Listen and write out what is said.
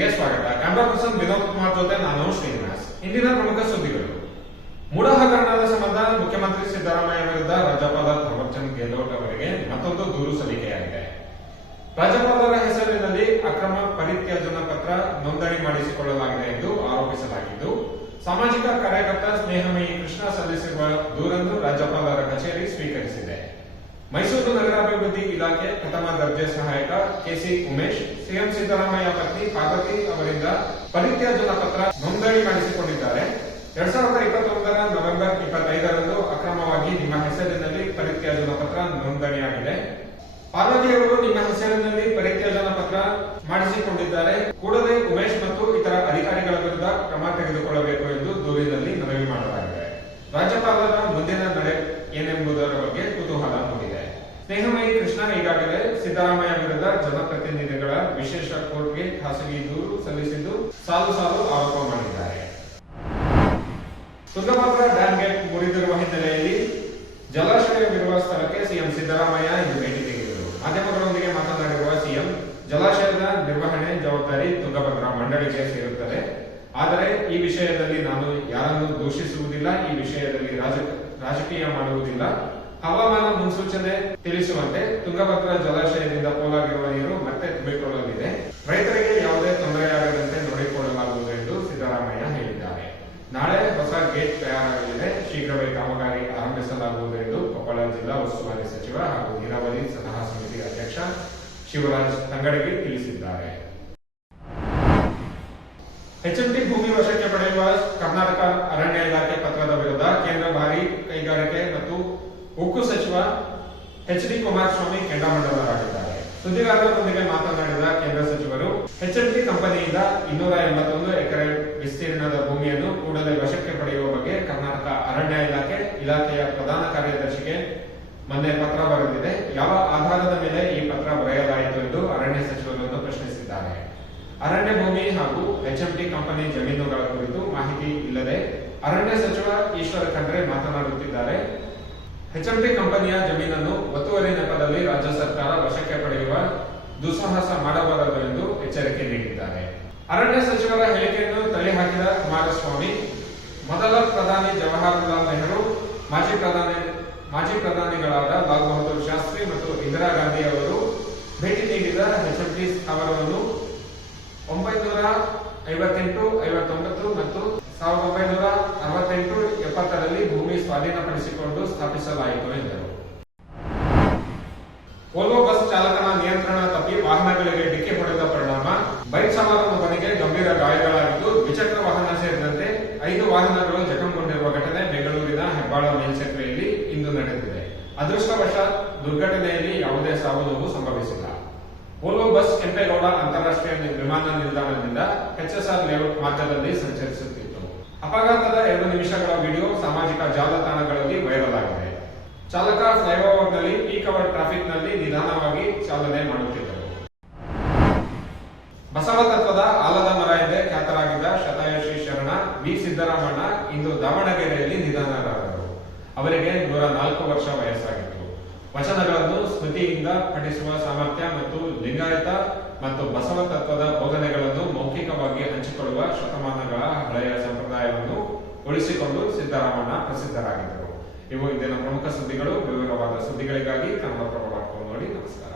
ನಿಮಗೆ ಸ್ವಾಗತ camera person Vinod Kumar ಜೊತೆ ನಾನು ಶ್ರೀನಿವಾಸ್. ಇಂದಿನ ಪ್ರಮುಖ ಸುದ್ದಿಗಳು. ಮೂಡ ಹಗರಣದ ಸಂಬಂಧ ಮುಖ್ಯಮಂತ್ರಿ ಸಿದ್ದರಾಮಯ್ಯ ವಿರುದ್ಧ ರಾಜ್ಯಪಾಲ ಥಾವರ್ಚಂದ್ ಗೆಹ್ಲೋಟ್ ಅವರಿಗೆ ಮತ್ತೊಂದು ದೂರು ಸಲ್ಲಿಕೆಯಾಗಿದೆ. ರಾಜ್ಯಪಾಲರ ಹೆಸರಿನಲ್ಲಿ ಅಕ್ರಮ ಪರಿತ್ಯಾಜನ ಪತ್ರ ನೋಂದಣಿ ಮಾಡಿಸಿಕೊಳ್ಳಲಾಗಿದೆ ಎಂದು ಆರೋಪಿಸಲಾಗಿದ್ದು, ಸಾಮಾಜಿಕ ಕಾರ್ಯಕರ್ತ ಸ್ನೇಹಮಯಿ ಕೃಷ್ಣ ಸಲ್ಲಿಸಿರುವ ದೂರನ್ನು ರಾಜ್ಯಪಾಲರ ಕಚೇರಿ ಸ್ವೀಕರಿಸಿದೆ. ಮೈಸೂರು ನಗರಾಭಿವೃದ್ಧಿ ಇಲಾಖೆ ಪ್ರಥಮ ದರ್ಜೆ ಸಹಾಯಕ ಕೆಸಿ ಉಮೇಶ್, ಸಿಎಂ ಸಿದ್ದರಾಮಯ್ಯ ಪತ್ನಿ ಪಾರ್ವತಿ ಅವರಿಂದ ಪರಿತ್ಯಾಜನ ಪತ್ರ ನೋಂದಣಿ ಮಾಡಿಸಿಕೊಂಡಿದ್ದಾರೆ. ಎರಡ್ ಸಾವಿರದ ಇಪ್ಪತ್ತೊಂದರ ನವೆಂಬರ್ ಇಪ್ಪತ್ತೈದರಂದು ಅಕ್ರಮವಾಗಿ ನಿಮ್ಮ ಹೆಸರಿನಲ್ಲಿ ಪರಿತ್ಯಾಜನ ಪತ್ರ ನೋಂದಣಿಯಾಗಿದೆ. ಪಾರ್ವತಿಯವರು ನಿಮ್ಮ ಹೆಸರಿನಲ್ಲಿ ಪರಿತ್ಯಾಜನ ಪತ್ರ ಮಾಡಿಸಿಕೊಂಡಿದ್ದಾರೆ. ಕೂಡಲೇ ಉಮೇಶ್ ಮತ್ತು ಇತರ ಅಧಿಕಾರಿಗಳ ವಿರುದ್ಧ ಕ್ರಮ ತೆಗೆದುಕೊಳ್ಳಬೇಕು ಎಂದು ದೂರಿನಲ್ಲಿ ಮನವಿ ಮಾಡಲಾಗಿದೆ. ರಾಜ್ಯಪಾಲರ ಮುಂದಿನ ನಡೆ ಏನೆಂಬುದರ ಬಗ್ಗೆ ಕುತೂಹಲ ಮೂಡಿದೆ ಸ್ನೇಹಮಯಿ ಕೃಷ್ಣ ಈಗಾಗಲೇ ಸಿದ್ದರಾಮಯ್ಯ ವಿರುದ್ಧ ಜನಪ್ರತಿನಿಧಿಗಳ ವಿಶೇಷ ಕೋರ್ಟ್ಗೆ ಖಾಸಗಿ ದೂರು ಸಲ್ಲಿಸಿದ್ದು ಸಾಲು ಸಾಲು ಆರೋಪ ಮಾಡಿದ್ದಾರೆ. ತುಂಗಭದ್ರಾ ಡ್ಯಾಂ ಗೇಟ್ ಮುರಿದಿರುವ ಹಿನ್ನೆಲೆಯಲ್ಲಿ ಜಲಾಶಯವಿರುವ ಸ್ಥಳಕ್ಕೆ ಸಿಎಂ ಸಿದ್ದರಾಮಯ್ಯ ಇಂದು ಭೇಟಿ ನೀಡಿದರು. ಮಾಧ್ಯಮಗಳೊಂದಿಗೆ ಮಾತನಾಡಿರುವ ಸಿಎಂ, ಜಲಾಶಯದ ನಿರ್ವಹಣೆ ಜವಾಬ್ದಾರಿ ತುಂಗಭದ್ರಾ ಮಂಡಳಿಗೆ ಸೇರುತ್ತದೆ. ಆದರೆ ಈ ವಿಷಯದಲ್ಲಿ ನಾನು ಯಾರನ್ನು ದೂಷಿಸುವುದಿಲ್ಲ, ಈ ವಿಷಯದಲ್ಲಿ ರಾಜ- ರಾಜಕೀಯ ಮಾಡುವುದಿಲ್ಲ. ಹವಾಮಾನ ಮುನ್ಸೂಚನೆ ತಿಳಿಸುವಂತೆ ತುಂಗಭದ್ರಾ ಜಲಾಶಯದಿಂದ ಪೋಲಾಗಿರುವ ನೀರು ಮತ್ತೆ ತುಂಬಿಕೊಳ್ಳಲಿದೆ. ರೈತರಿಗೆ ಯಾವುದೇ ತೊಂದರೆಯಾಗದಂತೆ ನೋಡಿಕೊಳ್ಳಲಾಗುವುದು ಎಂದು ಸಿದ್ದರಾಮಯ್ಯ ಹೇಳಿದ್ದಾರೆ. ನಾಳೆ ಹೊಸ ಗೇಟ್ ತಯಾರಾಗಲಿದೆ. ಶೀಘ್ರವೇ ಕಾಮಗಾರಿ ಆರಂಭಿಸಲಾಗುವುದು ಎಂದು ಕೊಪ್ಪಳ ಜಿಲ್ಲಾ ಉಸ್ತುವಾರಿ ಸಚಿವ ಹಾಗೂ ನೀರಾವರಿ ಸಲಹಾ ಸಮಿತಿ ಅಧ್ಯಕ್ಷ ಶಿವರಾಜ್ ತಂಗಡಗಿ ತಿಳಿಸಿದ್ದಾರೆ. ಎಚ್ಎಂಟಿ ಭೂಮಿ ವಶಕ್ಕೆ ಪಡೆಯುವ ಕರ್ನಾಟಕ ಅರಣ್ಯ ಇಲಾಖೆ ಪತ್ರದ ವಿರುದ್ಧ ಕೇಂದ್ರ ಭಾರಿ ಕೈಗಾರಿಕೆ ಮತ್ತು ಉಕ್ಕು ಸಚಿವ ಎಚ್ ಡಿ ಕುಮಾರಸ್ವಾಮಿ ಕೆಂಡಮಂಡಲರಾಗಿದ್ದಾರೆ ಸುದ್ದಿಗಾರರೊಂದಿಗೆ ಮಾತನಾಡಿದ ಕೇಂದ್ರ ಸಚಿವರು ಎಚ್ ಎಲ್ ಟಿ ಕಂಪನಿಯಿಂದ ಇನ್ನೂರ ಎಂಬತ್ತೊಂದು ಎಕರೆ ವಿಸ್ತೀರ್ಣದ ಭೂಮಿಯನ್ನು ಕೂಡಲೇ ವಶಕ್ಕೆ ಪಡೆಯುವ ಬಗ್ಗೆ ಕರ್ನಾಟಕ ಅರಣ್ಯ ಇಲಾಖೆ, ಇಲಾಖೆಯ ಪ್ರಧಾನ ಕಾರ್ಯದರ್ಶಿಗೆ ಮೊನ್ನೆ ಪತ್ರ ಬರೆದಿದೆ. ಯಾವ ಆಧಾರದ ಮೇಲೆ ಈ ಪತ್ರ ಬರೆಯಲಾಯಿತು ಎಂದು ಅರಣ್ಯ ಸಚಿವರನ್ನು ಪ್ರಶ್ನಿಸಿದ್ದಾರೆ. ಅರಣ್ಯ ಭೂಮಿ ಹಾಗೂ ಎಚ್ಎಂಟಿ ಕಂಪನಿ ಜಮೀನುಗಳ ಕುರಿತು ಮಾಹಿತಿ ಇಲ್ಲದೆ ಅರಣ್ಯ ಸಚಿವ ಈಶ್ವರ ಖಂಡ್ರೆ ಮಾತನಾಡುತ್ತಿದ್ದಾರೆ. ಎಚ್ಎಂಟಿ ಕಂಪನಿಯ ಜಮೀನನ್ನು ಒತ್ತುವರಿ ನೆಪದಲ್ಲಿ ರಾಜ್ಯ ಸರ್ಕಾರ ವಶಕ್ಕೆ ಪಡೆಯುವ ದುಸ್ಸಾಹಸ ಮಾಡಬಾರದು ಎಂದು ಎಚ್ಚರಿಕೆ ನೀಡಿದ್ದಾರೆ. ಅರಣ್ಯ ಸಚಿವರ ಹೇಳಿಕೆಯನ್ನು ತಳ್ಳಿಹಾಕಿದ ಕುಮಾರಸ್ವಾಮಿ, ಮೊದಲ ಪ್ರಧಾನಿ ಜವಾಹರಲಾಲ್ ನೆಹರು, ಮಾಜಿ ಪ್ರಧಾನಿ, ಮಾಜಿ ಪ್ರಧಾನಿಗಳಾದ ಲಾಲ್ ಬಹದ್ದೂರ್ ಶಾಸ್ತ್ರಿ ಮತ್ತು ಇಂದಿರಾ ಗಾಂಧಿ ಅವರು ಭೇಟಿ ನೀಡಿದ ಎಚ್ಎಂಟಿ ಸ್ಥಾವರವನ್ನು ಸ್ವಾಧೀನಪಡಿಸಿಕೊಂಡು ಸ್ಥಾಪಿಸಲಾಯಿತು ಎಂದರು. ವೋಲ್ವೋ ಬಸ್ ಚಾಲಕನ ನಿಯಂತ್ರಣ ತಪ್ಪಿ ವಾಹನಗಳಿಗೆ ಡಿಕ್ಕಿ ಹೊಡೆದ ಪರಿಣಾಮ, ಬೈಕ್ ಸವಾರನೊಬ್ಬನಿಗೆ ಗಂಭೀರ ಗಾಯಗಳಾಗಿದ್ದು ದ್ವಿಚಕ್ರ ವಾಹನ ಸೇರಿದಂತೆ ಐದು ವಾಹನಗಳು ಜಖಂಗೊಂಡಿರುವ ಘಟನೆ ಬೆಂಗಳೂರಿನ ಹೆಬ್ಬಾಳ ಮೇಲ್ಸೇತುವೆಯಲ್ಲಿ ಇಂದು ನಡೆದಿದೆ. ಅದೃಷ್ಟವಶಾತ್ ದುರ್ಘಟನೆಯಲ್ಲಿ ಯಾವುದೇ ಸಾವು ನೋವು ಸಂಭವಿಸಿಲ್ಲ. ವೋಲ್ವೋ ಬಸ್ ಕೆಂಪೇಗೌಡ ಅಂತಾರಾಷ್ಟ್ರೀಯ ವಿಮಾನ ನಿಲ್ದಾಣದಿಂದ ಎಚ್ಎಸ್ಆರ್ ಲೇಔಟ್ ಮಾರ್ಗದಲ್ಲಿ ಸಂಚರಿಸುತ್ತಿತ್ತು ಅಪಘಾತದ ಎರಡು ನಿಮಿಷಗಳ ವಿಡಿಯೋ ಸಾಮಾಜಿಕ ಜಾಲತಾಣಗಳಲ್ಲಿ ವೈರಲ್ ಆಗಿದೆ. ಚಾಲಕ ಫ್ಲೈಓವರ್ನಲ್ಲಿ ಪೀಕ್ ಅವರ್ ಟ್ರಾಫಿಕ್ನಲ್ಲಿ ನಿಧಾನವಾಗಿ ಚಾಲನೆ ಮಾಡುತ್ತಿದ್ದರು. ಬಸವ ತತ್ವದ ಆಲದ ಮರ ಎಂದೇ ಖ್ಯಾತರಾಗಿದ್ದ ಶತಾಯುಷಿ ಶರಣ ಬಿ ಸಿದ್ದರಾಮಣ್ಣ ಇಂದು ದಾವಣಗೆರೆಯಲ್ಲಿ ನಿಧನರಾದರು. ಅವರಿಗೆ ನೂರ ನಾಲ್ಕು ವರ್ಷ ವಯಸ್ಸಾಗಿತ್ತು ವಚನಗಳನ್ನು ಸ್ಮೃತಿಯಿಂದ ಪಠಿಸುವ ಸಾಮರ್ಥ್ಯ ಮತ್ತು ಲಿಂಗಾಯತ ಮತ್ತು ಬಸವ ತತ್ವದ ಬೋಧನೆಗಳನ್ನು ಮೌಖಿಕವಾಗಿ ಹಂಚಿಕೊಳ್ಳುವ ಶತಮಾನಗಳ ಹಳೆಯ ಸಂಪ್ರದಾಯವನ್ನು ಉಳಿಸಿಕೊಂಡು ಸಿದ್ದರಾಮಣ್ಣ ಪ್ರಸಿದ್ಧರಾಗಿದ್ದರು. ಇವು ಇಂದಿನ ಪ್ರಮುಖ ಸುದ್ದಿಗಳು. ವಿವರವಾದ ಸುದ್ದಿಗಳಿಗಾಗಿ ಕನ್ನಡ ಪ್ರಭಾವ ನೋಡಿ. ನಮಸ್ಕಾರ.